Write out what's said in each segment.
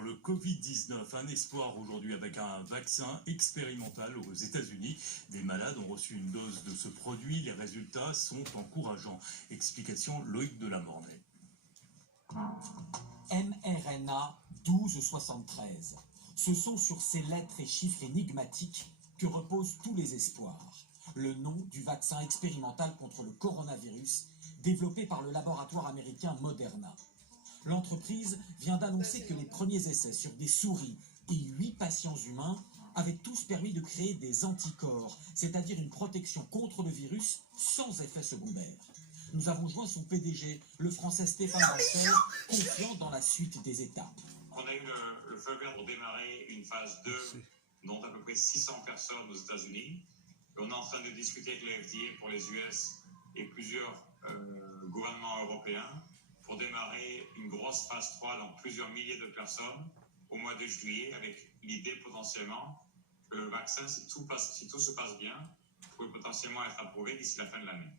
pour le Covid-19. Un espoir aujourd'hui avec un vaccin expérimental aux États-Unis. Des malades ont reçu une dose de ce produit. Les résultats sont encourageants. Explication Loïc Delamornay. mRNA 1273. Ce sont sur ces lettres et chiffres énigmatiques que reposent tous les espoirs. Le nom du vaccin expérimental contre le coronavirus développé par le laboratoire américain Moderna. L'entreprise vient d'annoncer que les premiers essais sur des souris et 8 patients humains avaient tous permis de créer des anticorps, c'est-à-dire une protection contre le virus sans effet secondaire. Nous avons joint son PDG, le français Stéphane Bancel, confiant dans la suite des étapes. On a eu le feu vert pour démarrer une phase 2, dont à peu près 600 personnes aux États-Unis. On est en train de discuter avec le FDA pour les US et plusieurs gouvernements européens pour démarrer une grosse phase 3 dans plusieurs milliers de personnes au mois de juillet, avec l'idée potentiellement que le vaccin, si tout se passe bien, pourrait potentiellement être approuvé d'ici la fin de l'année.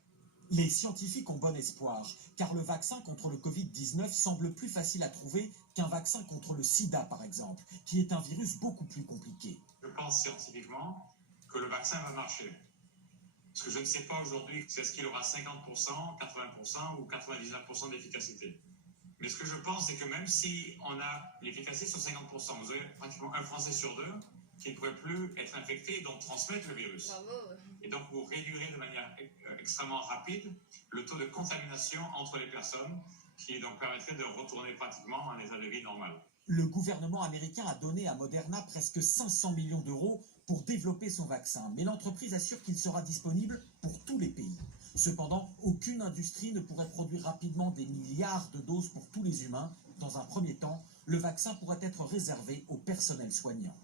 Les scientifiques ont bon espoir, car le vaccin contre le Covid-19 semble plus facile à trouver qu'un vaccin contre le sida, par exemple, qui est un virus beaucoup plus compliqué. Je pense scientifiquement que le vaccin va marcher. Ce que je ne sais pas aujourd'hui, c'est est-ce qu'il aura 50%, 80% ou 99% d'efficacité. Mais ce que je pense, c'est que même si on a l'efficacité sur 50%, vous avez pratiquement un Français sur deux qui ne pourrait plus être infecté et donc transmettre le virus. Bravo. Et donc vous réduirez de manière extrêmement rapide le taux de contamination entre les personnes, qui donc permettrait de retourner pratiquement à un état de vie normal. Le gouvernement américain a donné à Moderna presque 500 millions d'euros pour développer son vaccin, mais l'entreprise assure qu'il sera disponible pour tous les pays. Cependant, aucune industrie ne pourrait produire rapidement des milliards de doses pour tous les humains. Dans un premier temps, le vaccin pourrait être réservé au personnel soignant.